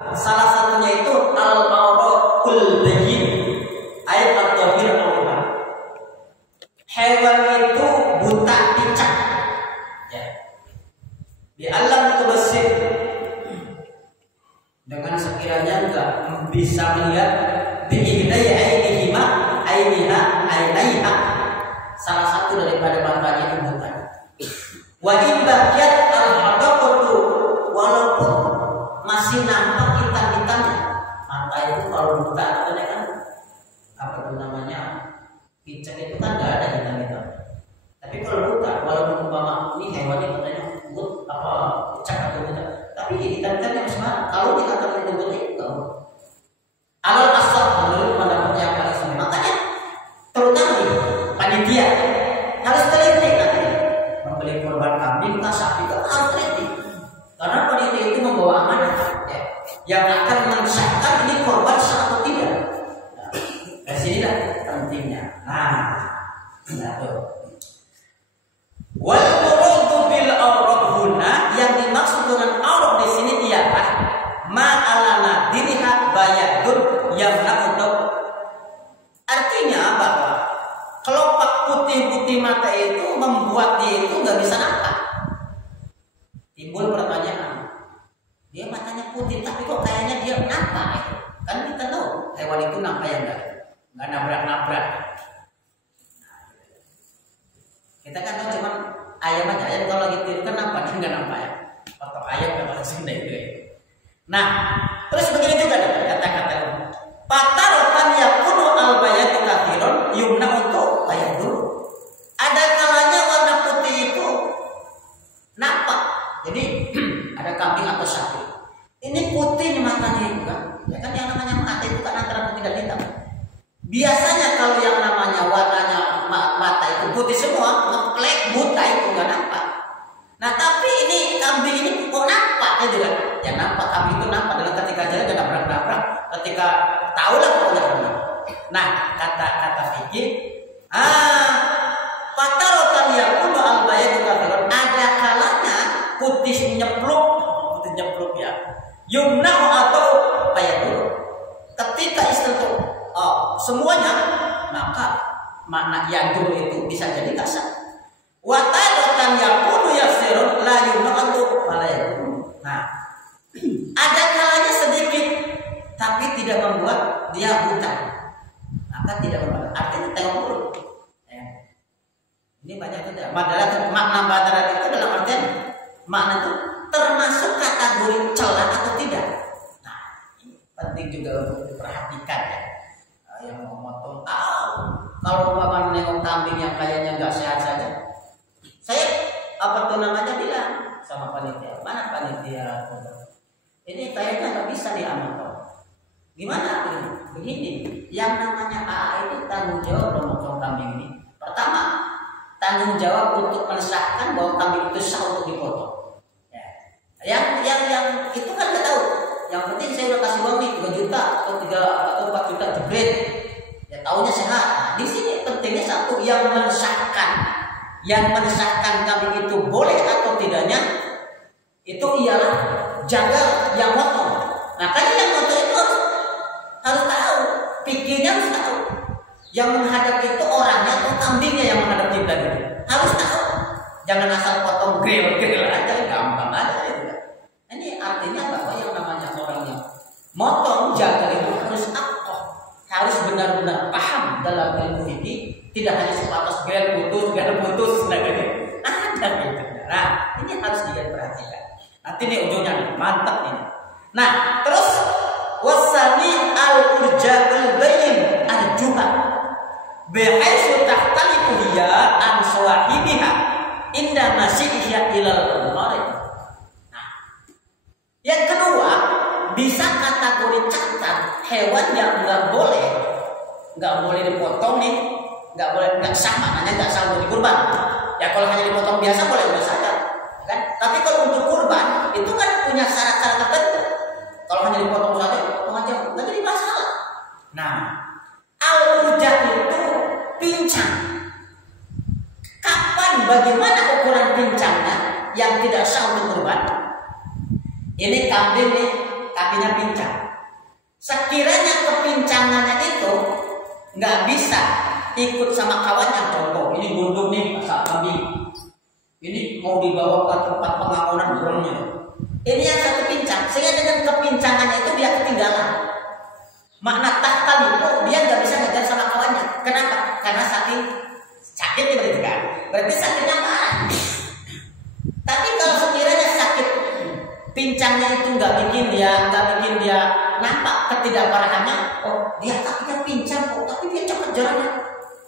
Salah satunya itu al-awraqul bayyin, ayat at-tahir al-Quran. Hewan itu buta picak, ya. Di alam itu bersih. Dengan sekiranya enggak bisa melihat bi'idai ainihima ainaiha, salah satu daripada matanya itu buta. Wa in baqiyat al-hadaqatu, walaupun masih nampak hitam-hitamnya. Mata itu kalau buta katanya kan apa itu namanya, picak itu kan nggak ada hitam-hitam. Tapi kalau buta, walaupun umpama ini hewannya katanya apa picak atau buta, tapi hitam-hitamnya masih ada. Kalau dikatakan itu buta itu alal asal menurut pendapat yang paling sini. Makanya terutama panitia harus teliti nanti membeli korban kambing, sapi itu harus teliti. Karena panitia itu membawa amanah, ya, yang akan mensahkan ini korban sah atau tidak. Nah, dari sinilah pentingnya. Tuh. Wal muradu bil awrad huna, yang dimaksud dengan awrad di sini ialah ma'alana diriha bayadun yamna'u. Artinya bahwa kelopak putih-putih mata itu membuat dia itu nggak bisa nampak. Timbul pertanyaan, dia matanya putih tapi kok kayaknya dia nampak ya? Kan kita tahu hewan itu nampak ya nggak nabrak-nabrak. Kita kan tahu cuman ayam aja, ayam kalau lagi tidur kan nampak, dia nggak nampak ya. Atau ayam nggak langsung deh itu ya. Nah, terus begini juga nih kata-kata patarotan yakunu al-bayatu kathirun yumna untuk bayadu. Ada kalanya warna putih itu nampak. Jadi ada kambing atau sapi. Ini putih nih matanya itu kan. Ya kan yang namanya mata itu kan antara putih dan hitam. Biasanya kalau yang namanya warnanya mata itu putih semua, ngeplek buta itu nggak nampak. Nah tapi ini kambing ini kok nampak ya juga. Ya nampak, kambing itu nampak adalah ketika jalan gak nabrak-nabrak, ketika tahu lah pokoknya benar. Nah kata fikih, patarotan yakunu al-bayatu kathirun, ada kalanya putih nyepluk ya. Yumna'u atau bayadu. Ketika istilah semuanya, maka makna yadu itu bisa jadi kasar. Watarotan yakunu yasirun la yumna'u bayadu. Nah, ada kalanya sedikit tapi tidak membuat dia buta, maka tidak membuat. Artinya tengok dulu. Ya. Ini banyak tidak. Makna badarat itu dalam artian makna itu termasuk kategori celah atau tidak. Nah, ini penting juga untuk diperhatikan ya. Yang mau motong kalau umpama nengok kambing yang kayaknya nggak sehat saja, saya bilang sama panitia, mana panitia? Ini kayaknya nggak bisa diamankan. Gimana begini? Yang namanya AA itu tanggung jawab memotong kambing ini. Pertama, tanggung jawab untuk mensahkan bahwa kambing itu sah untuk dipotong. Ya. Yang itu kan nggak tahu. Yang penting saya udah kasih uang nih 3 juta atau 4 juta jebret. Ya taunya sehat. Nah, di sini pentingnya satu, yang mensahkan kambing itu boleh atau tidaknya itu ialah jaga yang motong. Nah, kan yang motong itu harus tahu, pikirnya harus tahu. Yang menghadap itu orangnya atau kambingnya yang menghadap kiblat itu. Harus tahu. Jangan asal potong grill aja, gampang aja itu. Ini artinya bahwa yang namanya orang yang motong jaga itu harus apa? Harus benar-benar paham dalam ilmu fikih, tidak hanya sebatas grill putus, nah gitu. Ada gitu. Nah, ini harus diperhatikan. Nanti nih ujungnya nih, mantap ini. Nah, terus wasani al-urja'ul bayyin al-juha bihaitsu tahtalifu hiya an sawahibiha inda masyiha ilal gharib. Nah, yang kedua, bisa kategori catat hewan yang nggak boleh dipotong nih, nggak sah, maknanya nggak sah untuk dikurban. Ya kalau hanya dipotong biasa boleh saja. Kan? Tapi kalau untuk kurban itu kan punya syarat-syarat tertentu. Kalau hanya dipotong saja, potong aja, nggak jadi masalah. Nah, al-urjah itu pincang. Kapan, bagaimana ukuran pincangnya yang tidak sah untuk kurban? Ini kambing nih, kakinya pincang. Sekiranya kepincangannya itu nggak bisa ikut sama kawannya, contoh ini gondong nih asal kambing, ini mau dibawa ke tempat pengawalan burungnya, ini yang satu pincang, sehingga dengan kepincangannya itu dia ketinggalan. Makna tahtal itu dia nggak bisa ngejar sama kawannya. Kenapa? Karena saking sakitnya berarti kan, berarti sakitnya parah. Tapi kalau sekiranya sakit pincangnya itu nggak bikin dia nampak ketidakparahannya, oh dia kakinya pincang kok, tapi dia cepat jalannya.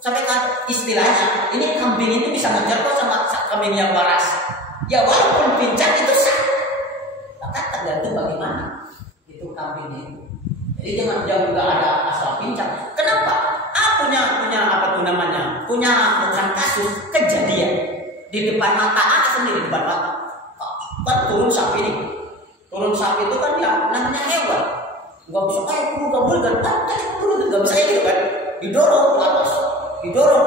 Sampai kan istilahnya ini kambing itu bisa ngejar kok sama kambing yang waras. Ya walaupun pincang itu sah, maka tergantung bagaimana itu kambingnya itu. Jadi jangan juga ada asal pincang. Kenapa? Punya apa tuh namanya? Punya bukan kasus, kejadian di depan mata sendiri, depan mata. Kan turun sapi ini. Turun sapi itu kan dia namanya hewan. Gak bisa kayak puluh kan? Gak bisa kayak gitu kan? Didorong ke atas, didorong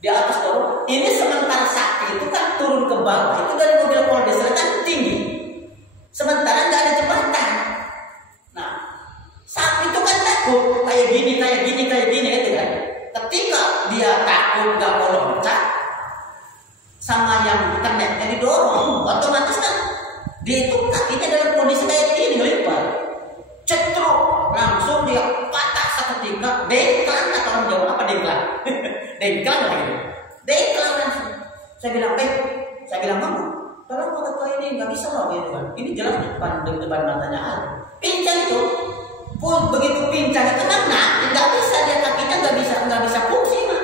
di atas dorong. Ini sementara sapi itu kan turun ke bawah, itu dari mobil Polres kan tinggi. Sementara nggak ada jembatan. Nah, sapi itu kan takut kayak gini itu kan. Ketika dia takut nggak mau loncat, sama yang keneknya didorong, otomatis kan dia itu kakinya dalam kondisi kayak gini ngelipat, cetruk, langsung dia patah seketika, dengklang atau orang Jawa apa dengklang, dengklang gitu, dengklang langsung. Saya bilang kamu, tolong mau ketua ini nggak bisa loh gitu kan, ini jelas depan matanya ada. Pincang itu, pun begitu pincang itu kena, nggak bisa dia kakinya nggak bisa fungsi mah,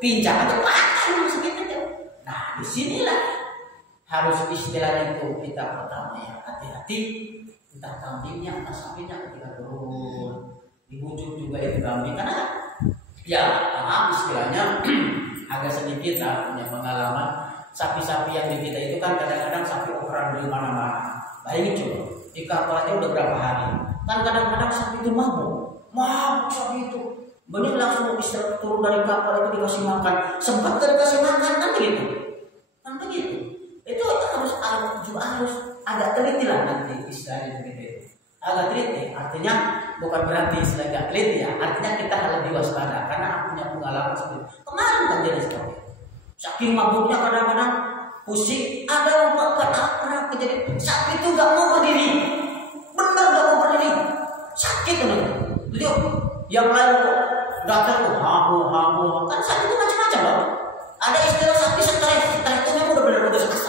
pincang itu patah masukin aja. Nah disinilah harus istilahnya itu kita pertama ya hati-hati, entah kambingnya entah sapinya ketika turun dibujuk juga itu kambing, karena ya maaf istilahnya agak sedikit lah punya pengalaman. Sapi-sapi yang di kita itu kan kadang-kadang sapi ukuran dari mana-mana. Bayangin coba di kapalnya udah berapa hari, kan kadang-kadang sapi itu mabuk sapi itu banyak langsung bisa turun dari kapal itu dikasih makan, sempat dikasih makan kan begitu. Itu harus agak teliti lah nanti istilahnya begitu. Agak teliti artinya bukan berarti istilah agak teliti ya, artinya kita lebih waspada karena aku punya pengalaman seperti itu. Kemarin kan jadi seperti itu. Saking mabuknya kadang-kadang pusing, ada pernah kejadian sapi itu nggak mau berdiri, benar nggak mau berdiri, sakit kan? Beliau yang lain datang tuh hamu kan sapi itu macam-macam loh. Ada istilah sapi stres itu memang udah benar-benar stres.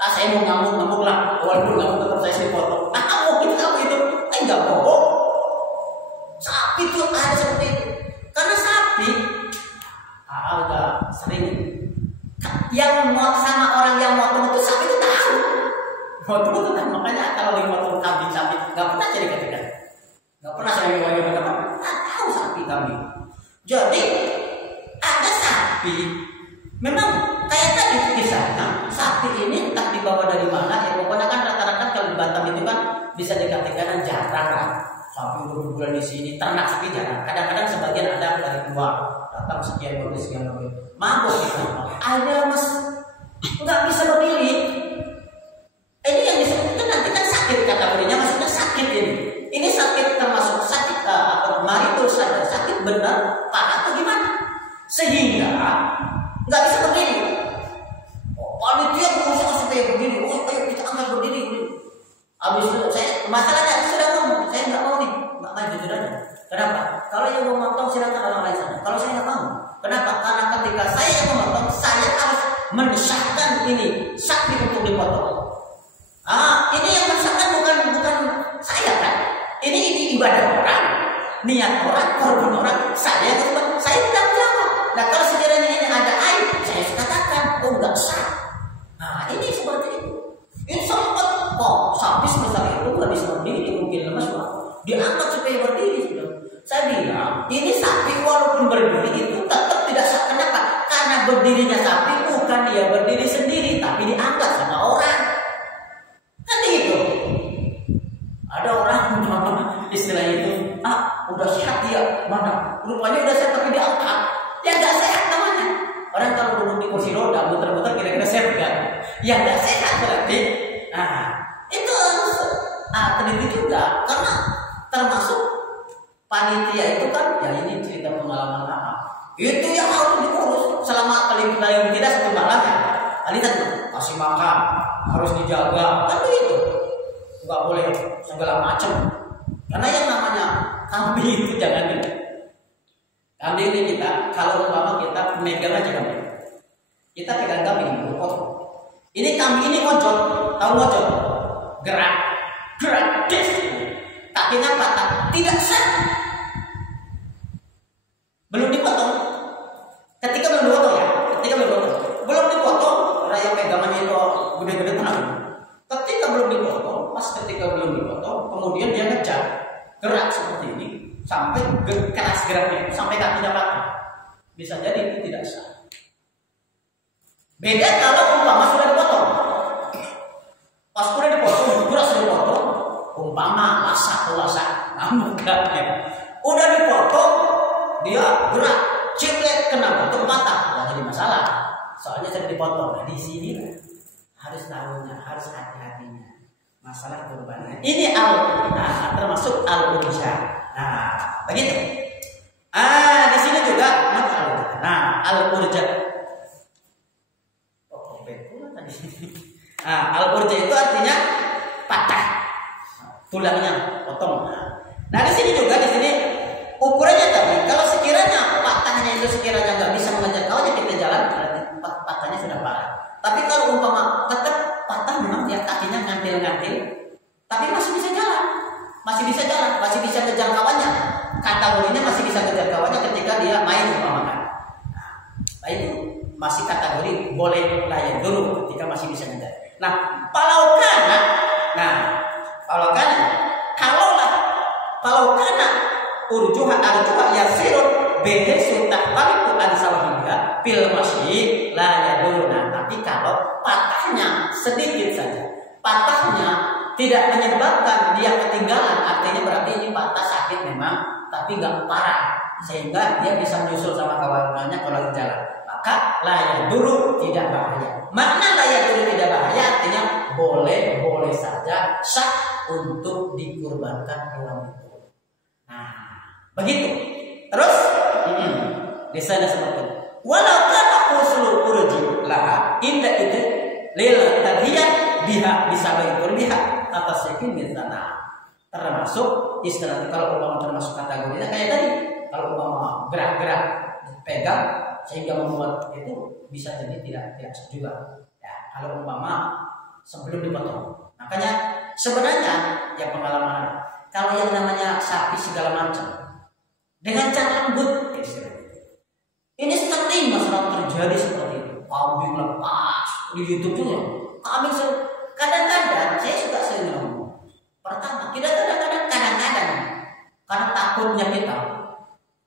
Saya mau ngamuk lah, walaupun ngamuk tetap saya foto. Mungkin kamu itu, enggak bohong. Sapi itu ada seperti itu, karena sapi agak sering yang sama orang yang motong itu sapi itu tahu. Motong itu kan makanya kalau lagi motong kambing sapi nggak pernah jadi ketikan, nggak pernah saya lagi berkata tahu sapi kambing. Jadi ada sapi memang kayak tadi kisahnya, sapi ini entah dibawa dari mana ya, pokoknya kan rata-rata kalau di Batam itu kan bisa dikatakan jarang kan. Sapi berbulan di sini, ternak sapi jarang. Kadang-kadang sebagian ada dari luar datang sekian mabuk kita. Ada mas nggak bisa memilih. Ini yang disebut itu nanti kan sakit kategorinya, maksudnya sakit ini. Ini sakit termasuk sakit atau maritul saja, sakit benar parah atau gimana? Sehingga nggak bisa berdiri. Panitia berusaha supaya berdiri. Ayo kita angkat berdiri. Habis itu masalahnya itu sudah ngomong, saya nggak mau nih, nggak main jujur aja. Kenapa? Kalau yang mau motong silakan orang lain sana. Kalau saya nggak mau. Kenapa? Karena ketika saya yang memotong, saya harus mensahkan ini sapi untuk dipotong. Ini yang mensahkan bukan saya kan. Ini ibadah orang, niat orang, korban orang. Saya tidak jawab. Nah kalau sekiranya ini ada aib, saya katakan, nggak sah. Ini seperti itu. Ini sempat sapi semasa itu nggak bisa berdiri, mungkin lemas lah. Diangkat supaya berdiri. Saya bilang, ini sapi walaupun berdiri itu tetap tidak sah. Kenapa? Karena berdirinya sapi bukan dia berdiri sendiri, tapi diangkat sama orang. Kan gitu. Ada orang istilah itu, udah sehat dia, mana? Rupanya udah sehat tapi diangkat. Yang nggak sehat namanya. Orang kalau duduk di kursi roda muter-muter kira-kira sehat kan? Yang nggak sehat berarti, itu teliti juga, karena termasuk panitia itu kan ya ini cerita pengalaman apa itu yang harus diurus selama kalian tidak satu malam ya. Kalian kan kasih makan harus dijaga, kan itu nggak boleh segala macam. Karena yang namanya kambing itu jangan gitu. Kambing ini kita kalau umpama kita megang aja kambing, kita pegang kambing potong. Ini kambing ini ngojok, tahu ngojok? Gerak, des, kakinya patah, tidak sah. Belum dipotong. Ketika belum dipotong ya, belum dipotong, raya pegangannya itu gede-gede tenang. Ketika belum dipotong, kemudian dia ngejar, gerak seperti ini, sampai keras geraknya, sampai kakinya patah. Bisa jadi itu tidak sah. Beda kalau umpama sudah dipotong. Pas sudah dipotong, umpama lasak, enggak ya. Udah dipotong, dia gerak, ceklet kena potong patah, nggak jadi masalah. Soalnya sudah dipotong. Nah, di sini harus tahunya, harus hati-hatinya. Masalah kurbannya. Ini termasuk al-urja. Nah, begitu. Di sini juga al-urja. Al-urja itu artinya patah, tulangnya potong. Nah di sini ukurannya tadi, kalau sekiranya patahnya itu sekiranya nggak bisa mengejar kawannya kita jalan, berarti patahnya sudah parah. Tapi kalau umpama tetap patah, memang dia kakinya ngantil, tapi masih bisa jalan, masih bisa kejar kawannya. Kategorinya masih bisa kejar kawannya ketika dia main umpama. Nah itu masih kategori boleh layan dulu ketika masih bisa ngejar. Nah, kalau urjuha yasirun behesu tahtaliku an sawahibiha fil masyi la yaduluna. Tapi kalau patahnya sedikit saja, patahnya tidak menyebabkan dia ketinggalan, artinya berarti ini patah sakit memang, tapi nggak parah sehingga dia bisa menyusul sama kawannya kalau jalan, maka layak dulu tidak bahaya. Makna layak dulu tidak bahaya artinya boleh saja sah untuk dikurbankan hewan itu. Nah, begitu. Terus di sana seperti itu. Walau kana usul urji laha inda itu lil tadhiyah biha bisa berkurbiha atas yakin di sana. Termasuk istilah kalau umpama termasuk kategorinya kayak tadi, kalau umpama gerak-gerak pegang sehingga membuat itu bisa jadi tidak juga. Ya, kalau umpama sebelum dipotong. Makanya sebenarnya yang pengalaman kalau yang namanya sapi segala macam dengan cara lembut, ini sering masalah terjadi seperti itu. Kambing lepas di YouTube juga. Kambing kadang-kadang saya juga sering ngomong. Pertama, tidak kadang-kadang karena takutnya kita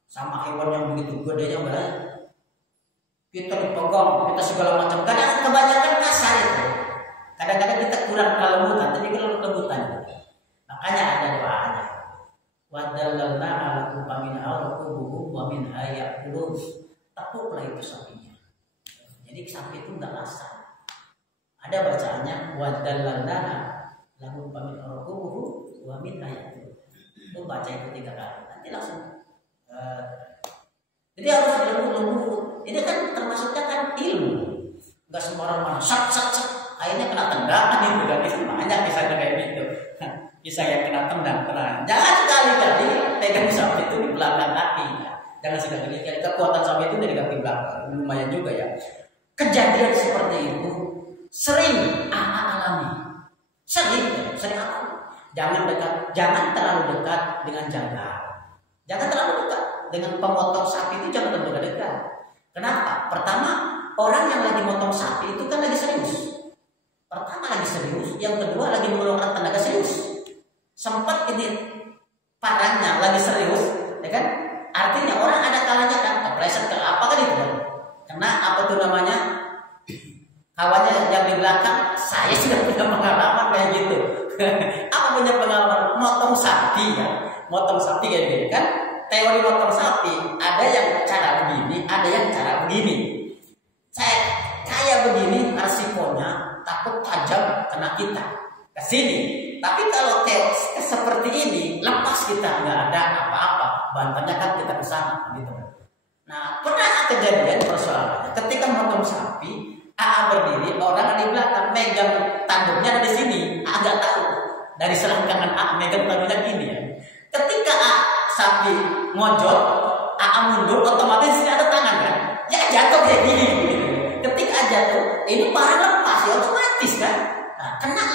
sama hewan yang begitu gedenya banyak. Kita dipegang, kita segala macam. Kadang kebanyakan kasar itu. Kadang-kadang kita kurang kelembutan, tapi kalau kelembutan. Makanya ada doanya. Wadallalna ala kumpamin al-qubuhu wa min ayakulun. Tepuklah itu sapinya. Jadi sapi itu enggak kasar. Ada bacaannya wadallalna ala kumpamin al-qubuhu wa min ayakulun. Itu baca itu 3 kali. Nanti langsung. Jadi harus lembut-lembut. Ini kan termasuknya kan ilmu, nggak sembarangan sak. Akhirnya kena tendangan itu kan, itu banyak kisahnya kayak gitu. Kisah yang kena tendang. Jangan sekali-kali pegang sapi itu di belakang kaki. Jangan sekali-kali kekuatan sapi itu dari kaki belakang, lumayan juga ya. Kejadian seperti itu sering alami. Sering alami. Jangan terlalu dekat dengan janggal. Jangan terlalu dekat dengan pemotong sapi itu, jangan terlalu dekat. Kenapa? Pertama, orang yang lagi motong sapi itu kan lagi serius. Yang kedua lagi mengeluarkan tenaga serius. Sempat ini parahnya lagi serius, ya kan? Artinya orang ada kalanya kan kepleset ke apa kan itu kan? Karena apa tuh namanya? Kawannya yang di belakang, saya sudah punya pengalaman kayak gitu. Apa punya pengalaman motong sapi ya? Motong sapi kayak gini kan? Teori motong sapi ada yang cara begini, ada yang cara begini. Saya kayak begini resikonya takut tajam kena kita ke sini. Tapi kalau ke seperti ini lepas kita nggak ada apa-apa, bantalnya kan kita ke sana gitu. Nah, pernah kejadian persoalannya ketika motong sapi, berdiri, orang di belakang megang tanduknya dari sini, nggak tahu dari selangkangan megang tanduknya gini ya. Ketika sapi ngojok, mundur, otomatis sini ada tangan kan, ya jatuh kayak gini. Gitu. Ketika jatuh, ini barang lepas ya otomatis kan, nah, kena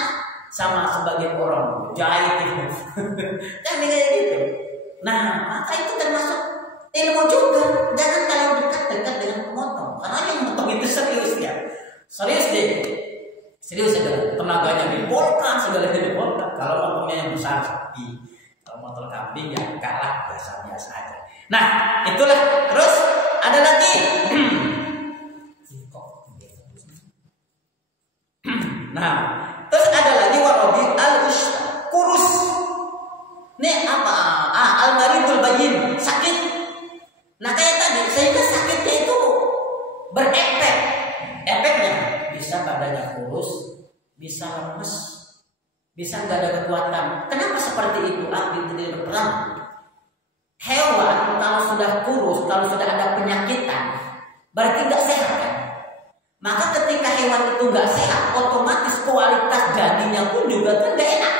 sama sebagai orang jahit itu, kan kayak gitu. Nah, maka itu termasuk ilmu juga. Jangan kalian dekat-dekat dengan pemotong, karena yang memotong itu serius ya. Serius deh, serius aja. Tenaganya dibolkan, segalanya dibolkan. Kalau motongnya yang besar sapi, kalau motong kambing ya kalah biasa-biasa aja. Nah, itulah. Terus ada lagi. Nah, terus ada lagi warabi kurus. Nih apa? Al-maridul bayyin, sakit. Nah, kayak tadi, sehingga sakitnya itu berefek. Efeknya bisa badannya kurus, bisa lemes, bisa nggak ada kekuatan. Kenapa seperti itu? Tidak berperang. Hewan kalau sudah kurus, kalau sudah ada penyakitan, berarti nggak sehat kan? Maka ketika hewan itu nggak sehat, otomatis kualitas dagingnya pun juga kan nggak enak.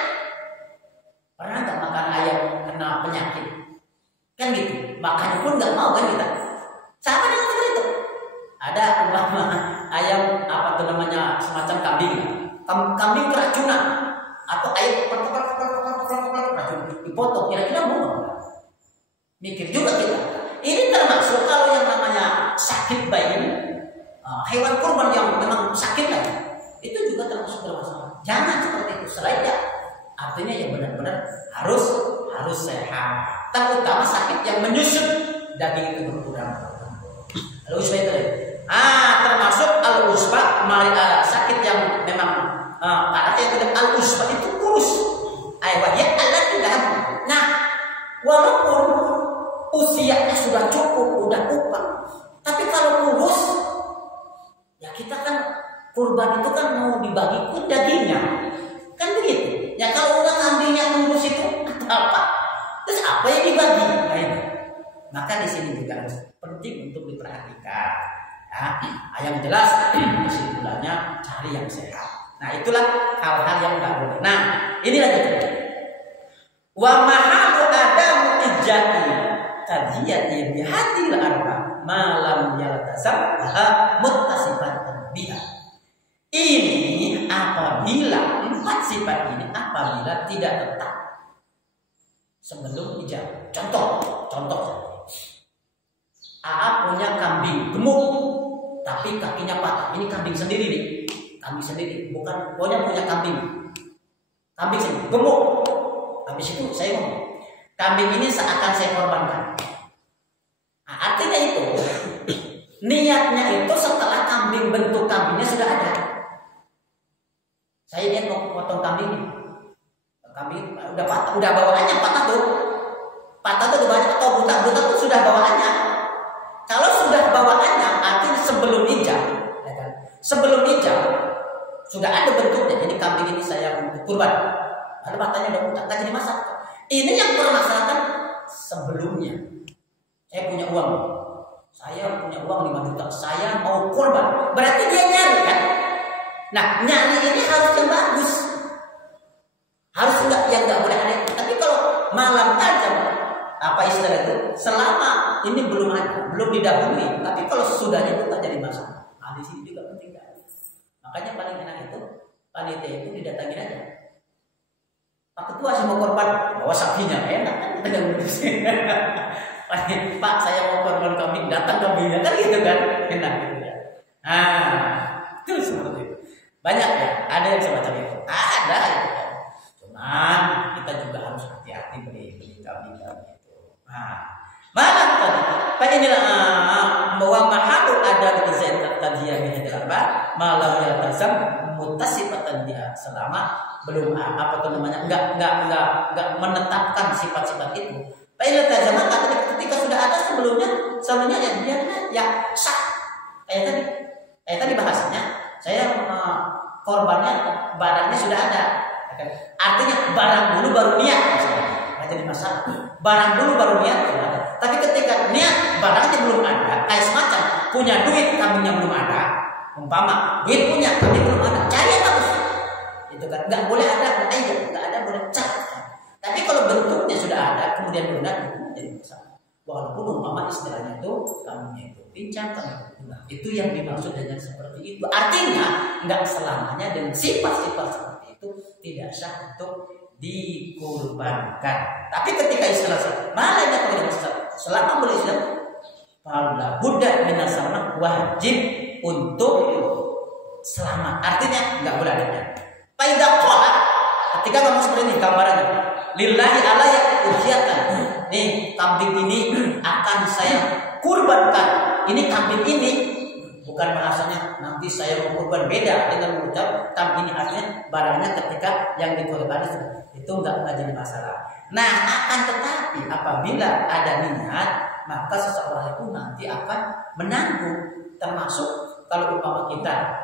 Pernah nggak makan ayam kena penyakit? Kan gitu. Makannya pun nggak mau kan kita. Sama dengan seperti itu. Ada umpama ayam apa tuh namanya semacam kambing, kambing keracunan atau ayam racun dipotong, kira-kira mau nggak? Mikir juga kita. Ini termasuk kalau yang namanya sakit bayi, hewan kurban yang memang sakit lah, itu juga termasuk bermasalah. Jangan seperti itu. Selain artinya yang benar-benar harus sehat. Terutama sakit yang menyusut daging itu berkurang. Al-usba itu termasuk al-usba sakit yang memang parah yang tidak al-usba itu kurus. Wahya Allah tidak. Nah, walaupun usianya sudah cukup, udah upah, tapi kalau kurus, ya kita kan kurban itu kan mau dibagi pun dagingnya, kan begitu. Ya kalau udah kambingnya kurus itu apa? Terus apa yang dibagi? Maka di sini juga harus penting untuk diperhatikan. Yang jelas kesimpulannya cari yang sehat. Nah, itulah hal-hal yang nggak boleh. Nah, ini lagi. Wa mahalu adamu ijati kadiyati bihadil arba malam yaltasam muttasifatan biha. Ini apabila empat sifat ini apabila tidak tetap sebelum ijab. Contoh. Punya kambing gemuk, tapi kakinya patah. Ini kambing sendiri nih, kambing sendiri, bukan punya kambing sendiri, gemuk. Habis itu saya ngomong, kambing ini seakan saya korbankan. Artinya itu, niatnya itu setelah bentuk kambingnya sudah ada. Saya lihat mau potong kambing udah patah, udah bawaannya patah tuh banyak atau buta tuh sudah bawaannya. Kalau sudah bawaannya, artinya sebelum ijab, ya kan? Sebelum ijab sudah ada bentuknya. Jadi kambing ini saya untuk kurban, ada matanya udah buta, kan jadi masak. Ini yang permasalahan sebelumnya. Saya punya uang 5 juta, saya mau kurban. Berarti dia nyari kan? Nah, nyari ini harus yang bagus. Harus yang nggak boleh aneh. Tapi kalau malam aja, apa istilah itu? Selama ini belum didahului, tapi kalau sudahnya itu tak jadi masalah. Nah, di sini juga penting kan? Makanya paling enak itu panitia itu didatangin aja. Pak Ketua saya mau korban, bawa sapinya, enak kan? Kita nggak ngurusin. Pak saya mau korban kambing, datang kambingnya kan gitu kan? Enak gitu ya. Nah, itu seperti itu. Banyak ya, ada yang semacam itu. Ada gitu kan. Cuman kita juga harus hati-hati beli kambing itu. Nah, mana tadi? Pak inilah bahwa mahalu ada di zain tadiyah bihadil arba malam yaltazam muttasifatan dia selama belum enggak menetapkan sifat-sifat itu. Pak yaltazam ketika sudah ada sebelumnya ya sah. Kayak tadi bahasanya saya korbannya barangnya sudah ada. Artinya barang dulu baru niat. masalah. Barang dulu baru niat ada. Tapi ketika niat barangnya belum ada, kayak semacam punya duit kambingnya belum ada, umpama duit punya tapi belum ada, cari apa? Itu kan nggak boleh ada aja, nggak ada boleh cari. Tapi kalau bentuknya sudah ada kemudian lunak itu jadi masalah. Walaupun umpama istilahnya itu kambingnya itu pincang, itu yang dimaksud dengan seperti itu. Artinya nggak selamanya dengan sifat-sifat seperti itu tidak sah untuk dikurbankan. Tapi ketika istilah mana yang tidak sah? Selama boleh istilah, pada budak minasalmah wajib untuk selamat. Artinya nggak boleh adanya. Faidah qala ketika kamu seperti ini gambarannya, lillahi alayya udhiyatan. Nih kambing ini akan saya kurbankan. Ini kambing ini bukan bahasanya nanti saya mau kurban, beda dengan mengucap kambing ini artinya barangnya ketika yang dikurban itu enggak jadi masalah. Nah akan tetapi apabila ada niat maka seseorang itu nanti akan menanggung, termasuk kalau umpama kita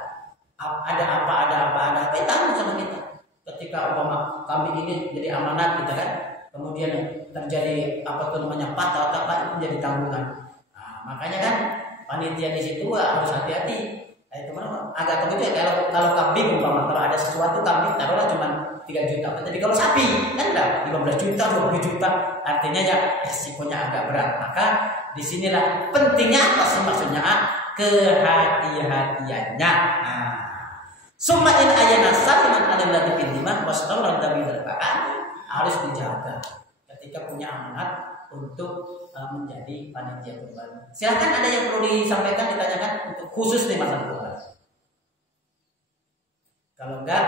ada apa tanggung sama kita. Ketika umpama kambing ini jadi amanat kita kan, kemudian terjadi apa tuh namanya patah atau apa itu jadi tanggungan. Nah, makanya kan panitia di situ harus hati-hati. Agak begitu ya, kalau kambing umpama kalau ada sesuatu kambing taruhlah cuma 3 juta. Tapi kalau sapi kan enggak 15 juta, 20 juta. Artinya ya resikonya agak berat. Maka disinilah pentingnya apa sih maksudnya? Kehati-hatiannya. Nah, summa in ayana salman alladhi fil dimah wasdawran tabi'al ba'an harus dijaga ketika punya amanat untuk menjadi panitia kurban. Silakan ada yang perlu disampaikan, ditanyakan untuk khusus nih masalah kurban. Kalau enggak,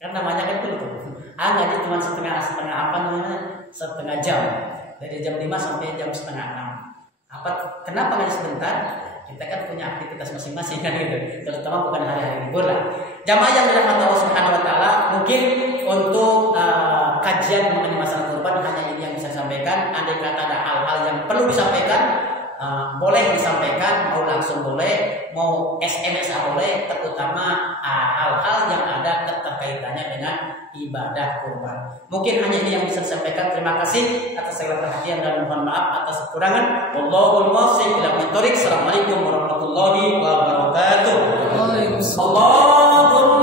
kan namanya kan dulu jadi cuma setengah jam dari jam 5 sampai jam setengah 6. Kenapa hanya sebentar? Kita kan punya aktivitas masing-masing kan gitu. Terutama bukan hari-hari libur lah. Jamaah yang dirahmati Allah Subhanahu wa taala, mungkin untuk kajian mengenai masalah kurban hanya ini yang bisa disampaikan. Andai kata ada hal-hal yang perlu disampaikan, boleh disampaikan, mau langsung boleh, mau SMS boleh, terutama hal-hal yang ada keterkaitannya dengan ibadah kurban. Mungkin hanya ini yang bisa disampaikan. Terima kasih atas segala perhatian dan mohon maaf atas kekurangan. Wallahul muwaffiq ila aqwamit thoriq. Assalamualaikum warahmatullahi wabarakatuh. Waalaikumsalam.